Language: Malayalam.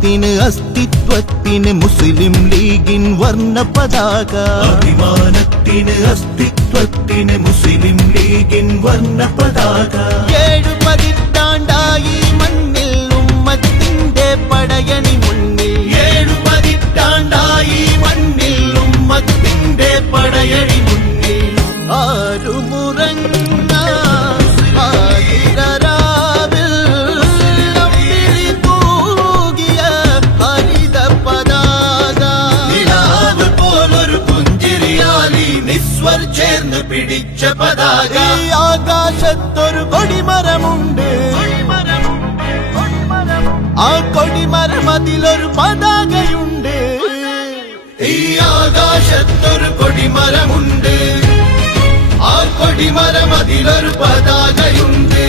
അഭിമാനത്തിന് അസ്തിത്വത്തിന് മുസ്ലിം ലീഗിൻ വർണ്ണ പതാക. അഭിമാനത്തിന് അസ്തിത്വത്തിന് മുസ്ലിം ലീഗിൻ വർണ്ണ പതാക. 7 പതിറ്റാണ്ടായി മണ്ണിൽ ഉമ്മത്തിന്റെ പടയണി മുന്നിൽ. 7 പതിറ്റാണ്ടായി മണ്ണിൽ ഉമ്മത്തിന്റെ പടയണി മുന്നിൽ. ആരുമുറങ്ങ നിസ്വർ ചേർന്ന് പിടിച്ച പതാക. ആകാശത്തൊരു കൊടിമരമുണ്ട്, ആ കൊടിമരം അതിലൊരു പതാകയുണ്ട്. ഈ ആകാശത്തൊരു കൊടിമരമുണ്ട്, ആ കൊടിമരം അതിലൊരു പതാകയുണ്ട്.